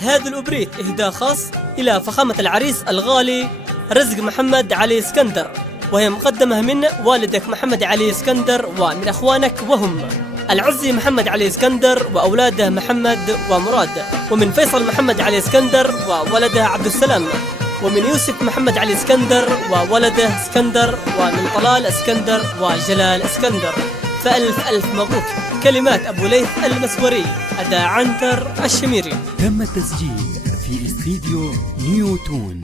هذا الأوبريت إهداء خاص إلى فخامة العريس الغالي رزق محمد علي اسكندر، وهي مقدمة من والدك محمد علي اسكندر ومن أخوانك وهم العزي محمد علي اسكندر وأولاده محمد ومراد، ومن فيصل محمد علي اسكندر وولده عبد السلام، ومن يوسف محمد علي اسكندر وولده اسكندر، ومن طلال اسكندر وجلال اسكندر. فألف ألف مبروك. كلمات أبو ليث المسوري، أداء عنتر الشميري. تم التسجيل في استديو نيوتون.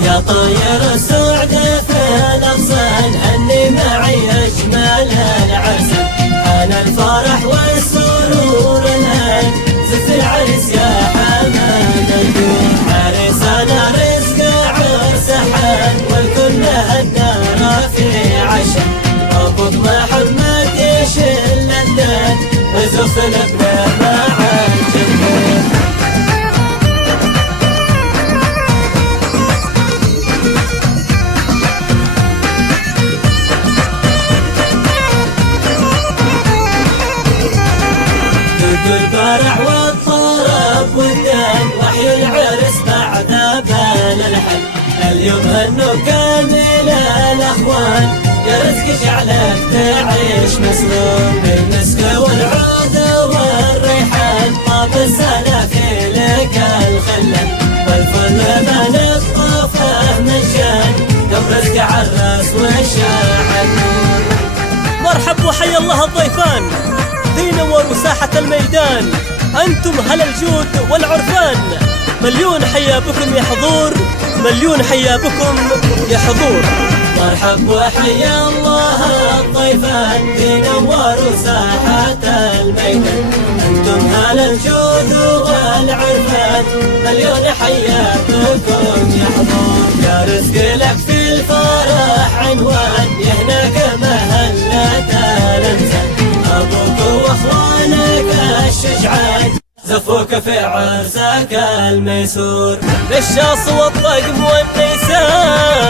يا طير السعد في الأغصان هني معي أجمل العرسان، أنا الفرح والسرور الآن زفت العرس يا حماد الدين، عرسنا رزق عرس حان والكل هالنار في عشان، أبوك محمد يشل الدان وزف الابناء مع الجنين. البرع والطرب والدان وحي العرس بعد بال الحل، اليوم هنوا كامل الاخوان يا رزق جعلك تعيش مسرور، بالمسك والعود والريحان طاب السلافي لك الخلة، والفل من الطفه مجان يوم رزق عالراس والشاعر. مرحب وحيا الله الضيفان ذي نوروا ساحة الميدان، أنتم هل الجود والعرفان، مليون حيا بكم يا حضور، مليون حيا بكم يا حضور. مرحب وحيا الله الضيفان ذي نوروا ساحة الميدان، أنتم هل الجود والعرفان، مليون حيا بكم يا حضور. يا رزق لك في الفرح عنوان يهناك مهلة الانسان، أبوك وأخوانك الشجعان زفوك في عرسك الميسور، بالشاص والطقم والنيسان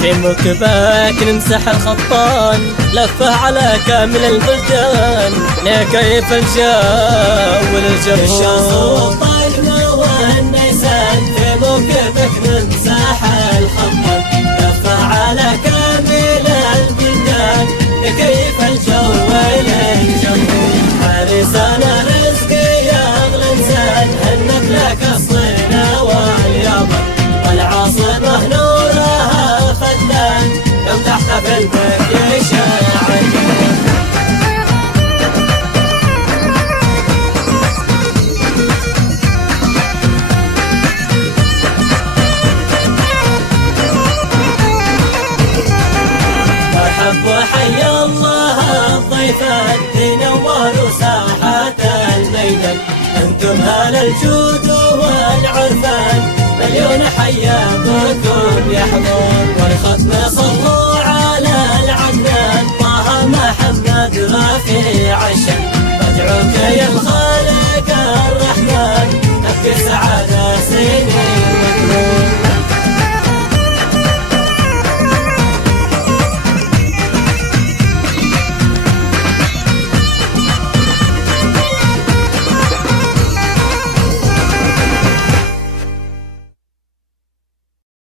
في مكباك نمسح الخطان، لفه على كامل البلدان يا كيف الجو والجبور. بالشاص والطقم والنيسان في مكباك نمسح الخطان، لفه على كامل البلدان كيف الجو والجمهور. عرسنا رزق يا اغلى انسان هنت لك الصينة واليابان، والعاصمة نورها خدان يوم تحتفل بك يشاع النور. مرحب وحيا الله الضيفان تنوروا ساحة الميدان، أنتم هل الجود والعرفان، مليون حيا بكم يا حضور. والختم صلوا على العدنان طه محمد رفيع الشان، أدعوك يا الخير